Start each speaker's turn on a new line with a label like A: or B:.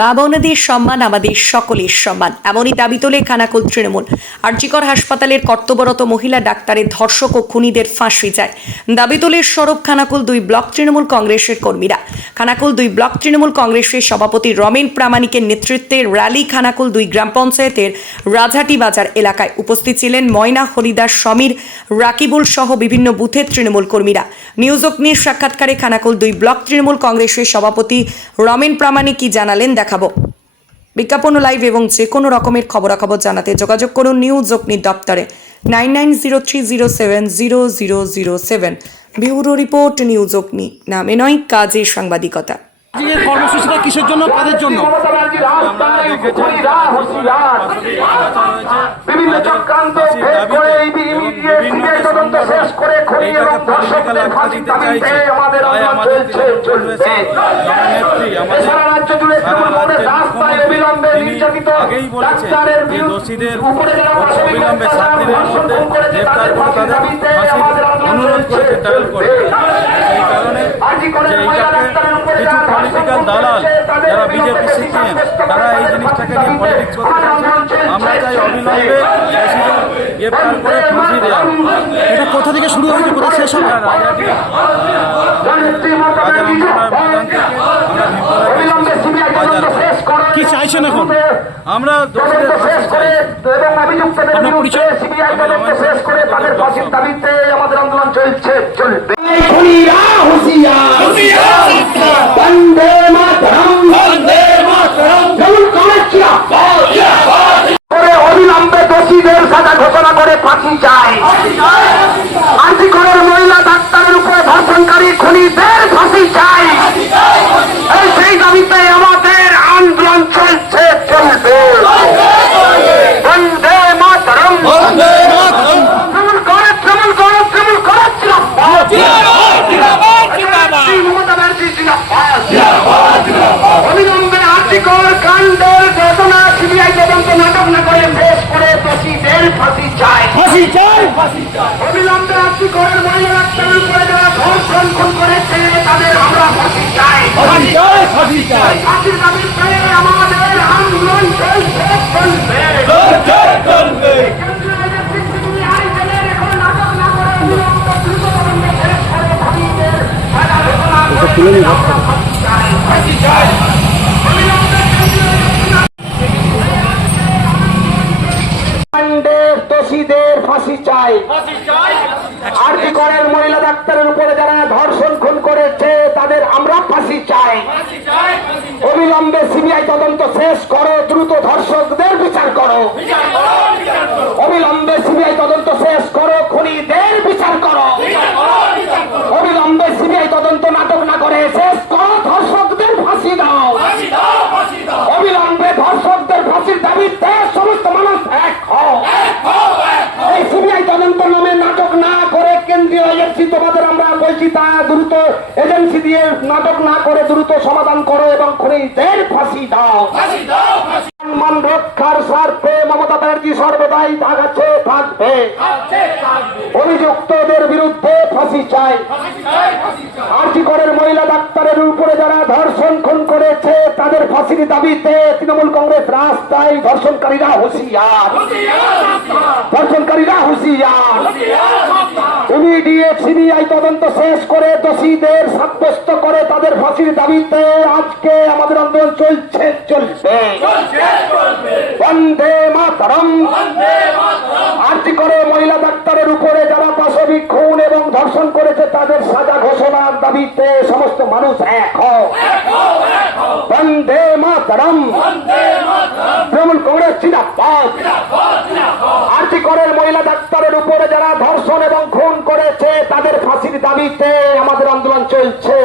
A: মা বোনদের সম্মান, আমাদের সকলের সম্মান। এমনই দাবি তোলে খানাকুল তৃণমূল। আরজিকর হাসপাতালের কর্তব্যরত মহিলা ডাক্তারের ধর্ষক ও খুনিদের ফাঁসি যায় দাবি তোলে সরব খানাকুল দুই ব্লক তৃণমূল কংগ্রেসের কর্মীরা। খানাকুল দুই ব্লক তৃণমূল কংগ্রেসের সভাপতি রমেন প্রামাণিকের নেতৃত্বে র্যালি খানাকুল দুই গ্রাম পঞ্চায়েতের রাজহাটি বাজার এলাকায় উপস্থিত ছিলেন ময়না হরিদাস, সমীর রাকিবুল সহ বিভিন্ন বুথের তৃণমূল কর্মীরা। নিউজ অগ্নির সাক্ষাৎকারে খানাকুল দুই ব্লক তৃণমূল কংগ্রেসের সভাপতি রমেন প্রামাণিক কি জানালেন দেখাবো। বিজ্ঞাপন লাইভ এবং যে কোনো রকমের খবরাখবর জানাতে যোগাযোগ করুন নিউজ অগ্নি দপ্তরে। Nine nine zero three zero seven zero zero zero seven. Bureau report news Agni, নামে নয় কাজে সাংবাদিকতা।
B: আজকের কর্মসূচিটা কিসের জন্য? কাদের জন্য?
C: বিভিন্ন চক্রান্তে ভেদ করে এই সিবিআই তদন্ত শেষ করে খুনি এবং ধর্ষকদের ফাঁসির দাবিতে আমাদের অভিযান চলছে। চলবে সারা রাজ্য জুড়ে তৃণমূল কংগ্রেস রাস্তায় অবিলম্বে নির্যাতিত ডাক্তারের বিরুদ্ধে উপরে যারা
D: অবিলম্বে সাত দিনের মধ্যে করে তাদের
C: আন্দোলন
D: অনুরোধ করেছে। ট্রায়াল করে এই কারণে যে এইটাকে কিছু দালাল যারা বিজেপি সিপিএম তারা এই জিনিসটাকে নিয়ে পলিটিক্স করতে চাইছে। আমরা চাই অবিলম্বে গ্রেপ্তার করে ফাঁসি দেওয়া
B: এটা কোথা থেকে শুরু হয়েছে? কোথা শেষ হবে?
D: রাজাটি
B: কি চাইছেন এখন?
D: আমরা দোষীদের
C: শেষ করে
D: চাই
C: এবং অভিযুক্তদের
B: আপনার পরিচয়?
C: শেষ করে তাদের ফাঁসির দাবিতে আমাদের আন্দোলন চলছে চলবে। চায় মহিলা ডাক্তারের উপরে ধর্ষণকারী খুনিদের ফাঁসি চাই। সেই দাবিতে আমাদের আন্দোলন চলছে চলবে। বন্দে মাতরম। তৃণমূল করে তৃণমূল করে তৃণমূল করে মমতা ব্যানার্জি জিন্দাবাদ। অবিলম্বে আর্থিকর কাণ্ডের ঘটনা সিবিআই তদন্ত নাটক না করে শেষ করে দোষীদের ফাঁসি চায়
B: ফাঁসি চাই।
C: অবিলম্বে আর্থিকরের মহিলা ডাক্তারের উপরে যারা ধর্ষণ খুন করেছে তাদের আমরা ফাঁসি চাই।
B: ফাঁসি চাই
C: আমাদের আন্দোলন চলছে চলবে।
B: চলবে।
C: কেন্দ্রীয় এজেন্সি দোষীদের ফাঁসি চাই। আর কি করেন মহিলা ডাক্তারের উপরে যারা ধর্ষণ খুন করেছে তাদের আমরা ফাঁসি চাই। অবিলম্বে সিবিআই তদন্ত শেষ করো দ্রুত ধর্ষকদের বিচার করো। অবিলম্বে সিবিআই তদন্ত শেষ করো খুনিদের বিচার করো। তা দ্রুত এজেন্সি দিয়ে নাটক না করে দ্রুত সমাধান করো এবং খুনিদের ফাঁসি দাও। সম্মান রক্ষার স্বার্থে মমতা ব্যানার্জি সর্বদাই থাকাচ্ছে থাকবে। অভিযুক্তদের বিরুদ্ধে ফাঁসি চাই। আর্জি করের মহিলা ডাক্তারের উপরে যারা ধর্ষণ খুন করেছে তাদের ফাঁসির দাবিতে তৃণমূল কংগ্রেস রাস্তায় ধর্ষণকারীরা হুঁশিয়ার। ধর্ষণকারীরা হুঁশিয়ার। ইমিডিয়েট সিবিআই তদন্ত শেষ করে দোষীদের সাব্যস্ত করে তাদের ফাঁসির দাবিতে আজকে আমাদের আন্দোলন চলছে চলছে বন্দে মাতরম। আরজি করে মহিলা তাদের সাজা ঘোষণার দাবিতে সমস্ত মানুষ এক বন্দে মাতরম। তৃণমূল কংগ্রেস জিন্দাবাদ। আরজি করের মহিলা ডাক্তারের উপরে যারা ধর্ষণ এবং খুন করেছে, তাদের ফাঁসির দাবিতে আমাদের আন্দোলন চলছে।